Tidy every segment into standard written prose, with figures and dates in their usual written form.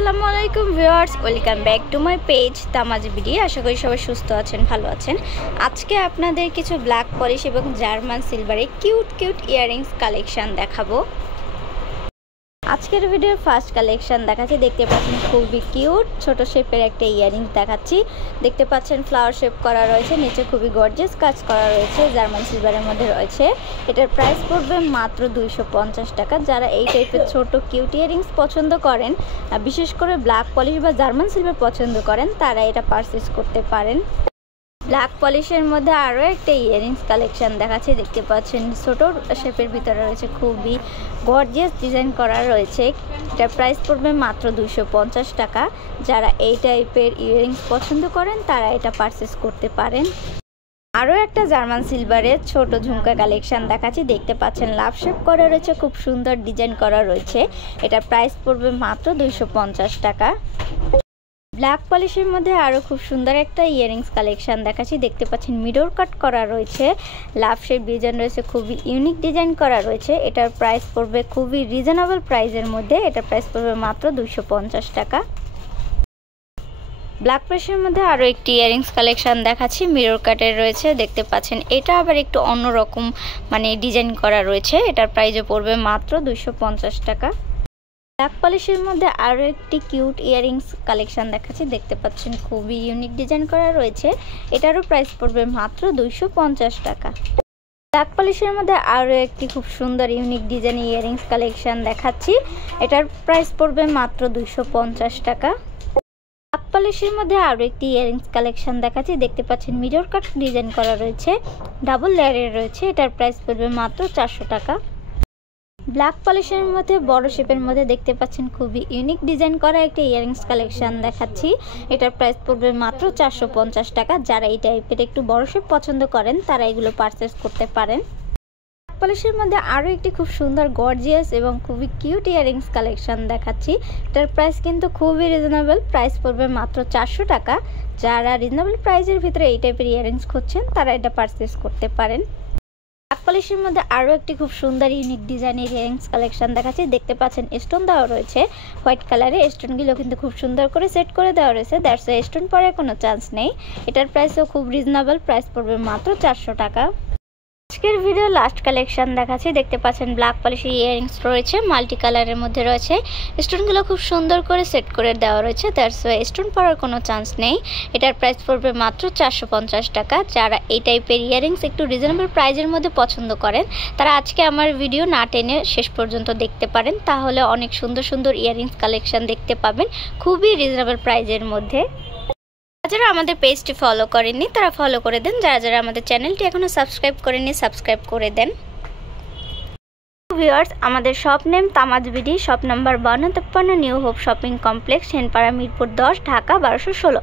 আসসালামু আলাইকুম viewers, welcome back to my page Tamaz video. আশা করি সবাই সুস্থ আছেন, ভালো আছেন। আজকে আপনাদের কিছু ব্ল্যাক পলিশ এবং জার্মান সিলভারে কিউট ইয়াররিংস কালেকশন দেখাবো। আজকের ভিডিওর ফার্স্ট কালেকশন দেখাচ্ছি। দেখতে পাচ্ছেন খুবই কিউট ছোট শেপের একটা ইয়াররিংস দেখাচ্ছি। দেখতে পাচ্ছেন ফ্লাওয়ার শেপ করা রয়েছে, নিচে খুবই গর্জিয়াস কাজ করা রয়েছে, জার্মান সিলভারের মধ্যে রয়েছে। এটার প্রাইস পড়বে মাত্র 250 টাকা। যারা এই টাইপের ছোট কিউট ইয়াররিংস পছন্দ করেন, বিশেষ করে ব্ল্যাক পলিশ বা জার্মান সিলভার পছন্দ করেন, তারা এটা পারচেজ করতে পারেন। ব্ল্যাক পলিশের মধ্যে আরও একটা ইয়াররিংস কালেকশন দেখাচ্ছি। দেখতে পাচ্ছেন ছোট শেপের ভিতরে রয়েছে, খুবই গর্জিয়াস ডিজাইন করা রয়েছে। এটার প্রাইস পড়বে মাত্র 250 টাকা। যারা এই টাইপের ইয়াররিংস পছন্দ করেন তারা এটা পারচেস করতে পারেন। আরও একটা জার্মান সিলভারের ছোট ঝুমকা কালেকশন দেখাচ্ছি। দেখতে পাচ্ছেন লাভ শেপ করা রয়েছে, খুব সুন্দর ডিজাইন করা রয়েছে। এটার প্রাইস পড়বে মাত্র 250 টাকা। ব্ল্যাক পলিশের মধ্যে আরও খুব সুন্দর একটা ইয়াররিংস কালেকশন দেখাচ্ছি। দেখতে পাচ্ছেন মিডর কাট করা রয়েছে, লাভ শেপ ডিজাইন রয়েছে, খুবই ইউনিক ডিজাইন করা রয়েছে। এটার প্রাইস পড়বে খুবই রিজনেবল প্রাইসের মধ্যে। এটার প্রাইস পড়বে মাত্র 250 টাকা। ব্ল্যাক পলিশের মধ্যে আরও একটি ইয়াররিংস কালেকশন দেখাচ্ছি, মিরর কাটের রয়েছে। দেখতে পাচ্ছেন এটা আবার একটু অন্যরকম ডিজাইন করা রয়েছে। এটার প্রাইসও পড়বে মাত্র 250 টাকা। ব্ল্যাক পলিশের মধ্যে আরও একটি কিউট ইয়াররিংস কালেকশন দেখাচ্ছি। দেখতে পাচ্ছেন খুবই ইউনিক ডিজাইন করা রয়েছে। এটারও প্রাইস পড়বে মাত্র 250 টাকা। ব্ল্যাক পলিশের মধ্যে আরও একটি খুব সুন্দর ইউনিক ডিজাইন ইয়াররিংস কালেকশন দেখাচ্ছি। এটার প্রাইস পড়বে মাত্র 250 টাকা। ব্ল্যাক পলিশের মধ্যে আরও একটি ইয়াররিংস কালেকশন দেখাচ্ছি। দেখতে পাচ্ছেন মিরর কাট ডিজাইন করা রয়েছে, ডাবল লেয়ারের রয়েছে। এটার প্রাইস পড়বে মাত্র 400 টাকা। ব্ল্যাক পলিশের মধ্যে বড় শেপের মধ্যে দেখতে পাচ্ছেন খুবই ইউনিক ডিজাইন করা একটা ইয়াররিংস কালেকশন দেখাচ্ছি। এটার প্রাইস পড়বে মাত্র 450 টাকা। যারা এই টাইপের একটু বড় শেপ পছন্দ করেন তারা এগুলো পারচেস করতে পারেন। ব্ল্যাক পলিশের মধ্যে আরও একটি খুব সুন্দর গর্জিয়াস এবং খুবই কিউট ইয়াররিংস কালেকশন দেখাচ্ছি। এটার প্রাইস কিন্তু খুবই রিজনেবল, প্রাইস পড়বে মাত্র 400 টাকা। যারা রিজনেবল প্রাইসের ভিতরে এই টাইপের ইয়াররিংস খুঁজছেন তারা এটা পারচেস করতে পারেন। ব্ল্যাক পলিশের মধ্যে আরও একটি খুব সুন্দর ইউনিক ডিজাইনের ইয়াররিংস কালেকশন দেখাচ্ছি। দেখতে পাচ্ছেন স্টোন দেওয়া রয়েছে হোয়াইট কালারে। স্টোনগুলো কিন্তু খুব সুন্দর করে সেট করে দেওয়া রয়েছে, দ্যাটস ওয়াই স্টোন পরার কোনো চান্স নেই। এটার প্রাইসও খুব রিজনেবল, প্রাইস পড়বে মাত্র 400 টাকা। আজকের ভিডিও লাস্ট কালেকশন দেখাচ্ছি। দেখতে পাচ্ছেন ব্ল্যাক পলিশের ইয়াররিংস রয়েছে, মাল্টি কালারের মধ্যে রয়েছে। স্টোনগুলো খুব সুন্দর করে সেট করে দেওয়া রয়েছে, দ্যাটস ওয়াই স্টোন পরার কোনো চান্স নেই। এটার প্রাইস পড়বে মাত্র 450 টাকা। যারা এই টাইপের ইয়াররিংস একটু রিজনেবল প্রাইসের মধ্যে পছন্দ করেন তারা আজকে আমার ভিডিও না টেনে শেষ পর্যন্ত দেখতে পারেন, তাহলে অনেক সুন্দর ইয়াররিংস কালেকশন দেখতে পাবেন খুবই রিজনেবল প্রাইসের মধ্যে। যারা আমাদের পেজটি ফলো করেননি তারা ফলো করে দেন, যারা আমাদের চ্যানেলটি এখনো সাবস্ক্রাইব করেননি সাবস্ক্রাইব করে দেন। ভিউয়ার্স, আমাদের shop name Tamaz BD, shop number 5253, new hope shopping complex, Senpara, Mirpur 10, Dhaka 1216।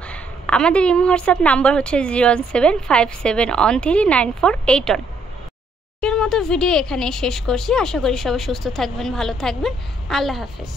আমাদের ইমো হোয়াটসঅ্যাপ নাম্বার হচ্ছে 01757139481। এর মতো ভিডিও এখানে শেষ করছি। আশা করি সবাই সুস্থ থাকবেন, ভালো থাকবেন। আল্লাহ হাফেজ।